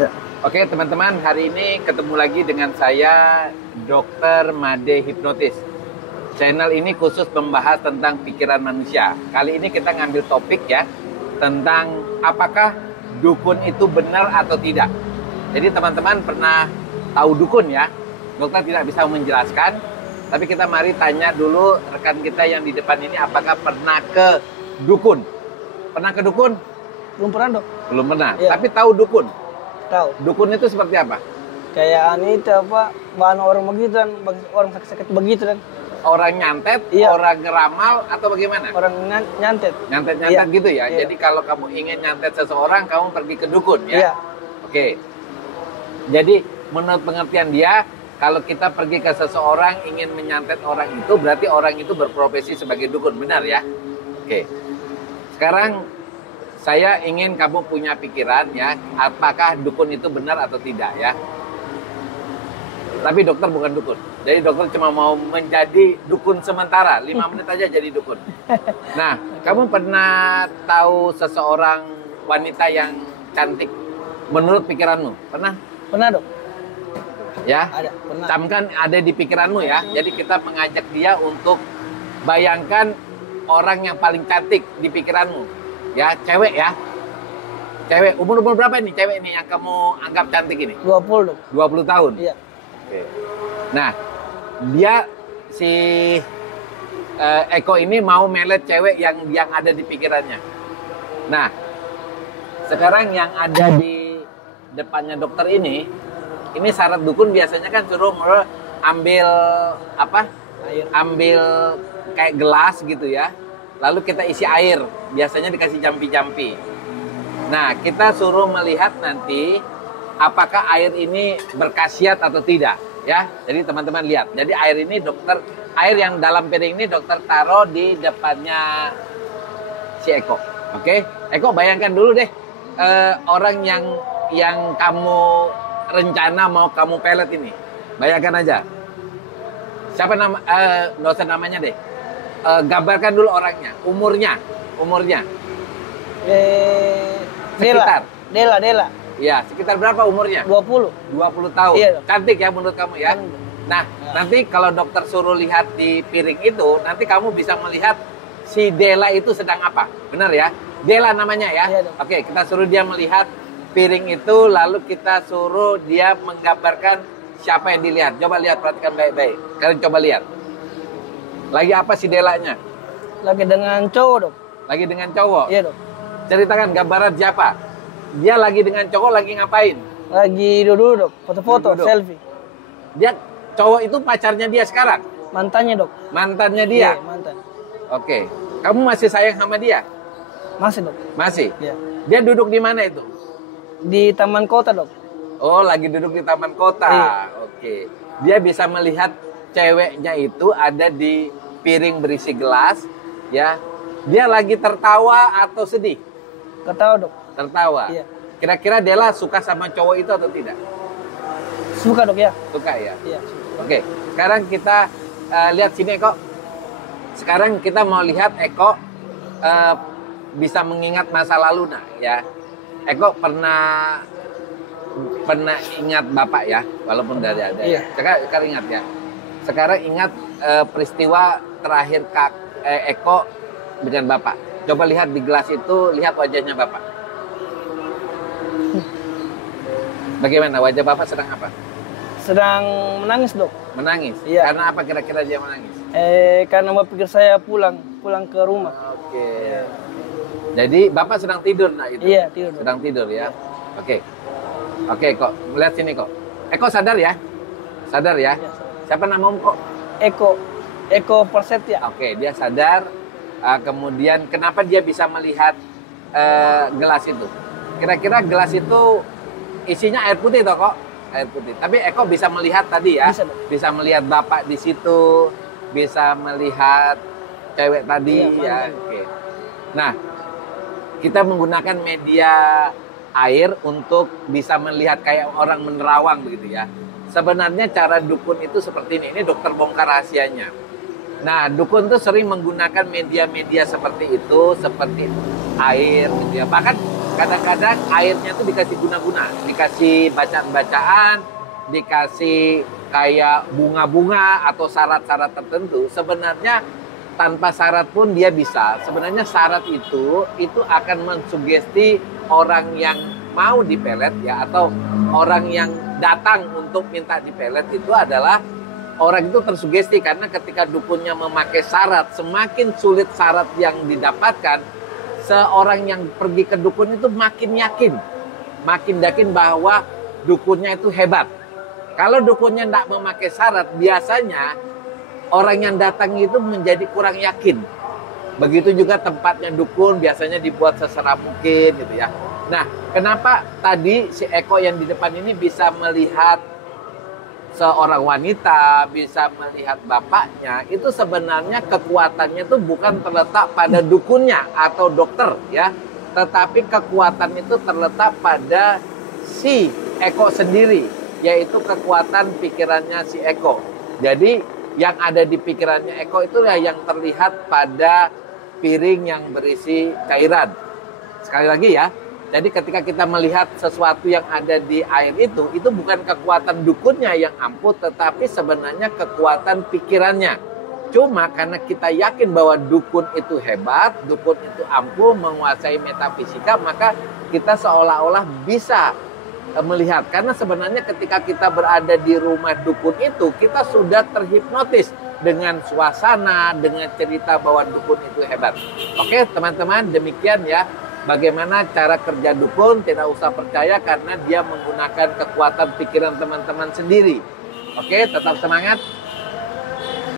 Ya. Oke teman-teman, hari ini ketemu lagi dengan saya Dr. Made Hipnotis. Channel ini khusus membahas tentang pikiran manusia. Kali ini kita ngambil topik ya, tentang apakah dukun itu benar atau tidak. Jadi teman-teman pernah tahu dukun ya? Dokter tidak bisa menjelaskan, tapi kita mari tanya dulu rekan kita yang di depan ini apakah pernah ke dukun. Pernah ke dukun? Belum pernah dok. Belum pernah, Iya. tapi tahu dukun. Tahu. Dukun itu seperti apa? Kayak itu apa? Bahan orang begitu kan, orang sakit-sakit begitu kan. Orang nyantet, Iya. orang ngeramal, atau bagaimana? Orang nyantet. Nyantet-nyantet Iya. gitu ya? Iya. Jadi kalau kamu ingin nyantet seseorang, kamu pergi ke dukun ya? Iya. Oke. Jadi menurut pengertian dia, kalau kita pergi ke seseorang ingin menyantet orang itu, berarti orang itu berprofesi sebagai dukun, benar ya? Oke. Sekarang saya ingin kamu punya pikiran ya, apakah dukun itu benar atau tidak ya? Tapi dokter bukan dukun. Jadi dokter cuma mau menjadi dukun sementara, 5 menit aja jadi dukun. Nah, kamu pernah tahu seseorang wanita yang cantik menurut pikiranmu? Pernah? Pernah dok. Ya? Ada. Pernah. Camkan ada di pikiranmu ya. Jadi kita mengajak dia untuk bayangkan orang yang paling cantik di pikiranmu. Ya, cewek ya. Cewek, umur berapa nih cewek ini yang kamu anggap cantik ini? 20 dok. 20 tahun? Iya. Oke. Nah, dia si Eko ini mau melet cewek yang ada di pikirannya. Nah, sekarang yang ada di depannya dokter ini syarat dukun biasanya kan suruh ambil apa? Air. Ambil kayak gelas gitu ya. Lalu kita isi air, biasanya dikasih jampi-jampi. Nah, kita suruh melihat nanti apakah air ini berkhasiat atau tidak, ya. Jadi teman-teman lihat. Jadi air yang dalam piring ini dokter taruh di depannya si Eko. Oke, Eko bayangkan dulu deh orang yang kamu rencana mau kamu pelet ini. Bayangkan aja. Siapa nama? Nggak usah namanya deh. Gambarkan dulu orangnya, umurnya. Dela. Sekitar. Dela. Ya, sekitar berapa umurnya? 20. 20 tahun. Iya, dok. Cantik ya menurut kamu ya? Cantik. Nah, nanti kalau dokter suruh lihat di piring itu, nanti kamu bisa melihat si Dela itu sedang apa. Benar ya? Dela namanya ya? Iya, dok. Oke, kita suruh dia melihat piring itu, lalu kita suruh dia menggambarkan siapa yang dilihat. Coba lihat, perhatikan baik-baik. Kalian coba lihat. Lagi apa si Delanya? Lagi dengan cowok dok. Lagi dengan cowok? Iya dok. Ceritakan gambaran siapa? Dia lagi dengan cowok, lagi ngapain? Lagi duduk dok. Foto-foto, Duduk. selfie. Dia cowok itu pacarnya dia sekarang? Mantannya dok. Mantannya dia? Iya, mantan. Oke. Kamu masih sayang sama dia? Masih dok. Masih? Iya. Dia duduk di mana itu? Di taman kota dok. Oh, lagi duduk di taman kota. Iya. Oke. Dia bisa melihat ceweknya itu ada di piring berisi gelas, ya. Dia lagi tertawa atau sedih? Ketawa dok. Tertawa. Iya. Kira-kira Dela suka sama cowok itu atau tidak? Suka dok ya. Suka ya? Iya. Oke. Sekarang kita lihat sini Eko. Sekarang kita mau lihat Eko bisa mengingat masa lalu nah ya. Eko pernah ingat bapak ya, walaupun dari ada. Iya. Sekarang ingat ya. Sekarang ingat peristiwa terakhir Eko dengan bapak. Coba lihat di gelas itu, lihat wajahnya bapak. Bagaimana wajah bapak sedang apa? Sedang menangis dok. Menangis. Iya. Karena apa kira-kira dia menangis? Karena bapak pikir saya pulang ke rumah. Oke. Jadi bapak sedang tidur nah itu. Iya tidur dok. Sedang tidur ya. Oke. Oke kok, melihat sini kok. Eko sadar ya? Sadar ya? Iya. Siapa namamu kok? Eko Prasetya. Oke, dia sadar. Kemudian kenapa dia bisa melihat gelas itu? Kira-kira gelas itu isinya air putih toh kok? Air putih. Tapi Eko bisa melihat tadi ya? Bisa, dok. Bisa melihat bapak di situ, bisa melihat cewek tadi Iya, ya. Oke. Nah, kita menggunakan media air untuk bisa melihat kayak orang menerawang begitu ya. Sebenarnya cara dukun itu seperti ini. Ini dokter bongkar rahasianya. Nah, dukun tuh sering menggunakan media-media seperti itu, seperti air gitu ya. Bahkan kadang-kadang airnya itu dikasih guna-guna, dikasih bacaan-bacaan, dikasih kayak bunga-bunga atau syarat-syarat tertentu. Sebenarnya tanpa syarat pun dia bisa. Sebenarnya syarat itu akan mensugesti orang yang mau dipelet ya, atau orang yang datang untuk minta dipelet itu adalah orang itu tersugesti, karena ketika dukunnya memakai syarat, semakin sulit syarat yang didapatkan, seorang yang pergi ke dukun itu makin yakin bahwa dukunnya itu hebat. Kalau dukunnya tidak memakai syarat, biasanya orang yang datang itu menjadi kurang yakin. Begitu juga tempatnya dukun biasanya dibuat seseram mungkin gitu ya. Nah, kenapa tadi si Eko yang di depan ini bisa melihat seorang wanita, bisa melihat bapaknya, itu sebenarnya kekuatannya itu bukan terletak pada dukunnya atau dokter ya, tetapi kekuatan itu terletak pada si Eko sendiri, yaitu kekuatan pikirannya si Eko. Jadi yang ada di pikirannya Eko itulah yang terlihat pada piring yang berisi cairan. Sekali lagi ya, jadi ketika kita melihat sesuatu yang ada di air itu bukan kekuatan dukunnya yang ampuh, tetapi sebenarnya kekuatan pikirannya. Cuma karena kita yakin bahwa dukun itu hebat, dukun itu ampuh, menguasai metafisika, maka kita seolah-olah bisa melihat. Karena sebenarnya ketika kita berada di rumah dukun itu, kita sudah terhipnotis dengan suasana, dengan cerita bahwa dukun itu hebat. Oke teman-teman, demikian ya. Bagaimana cara kerja dukun, tidak usah percaya karena dia menggunakan kekuatan pikiran teman-teman sendiri. Oke, tetap semangat.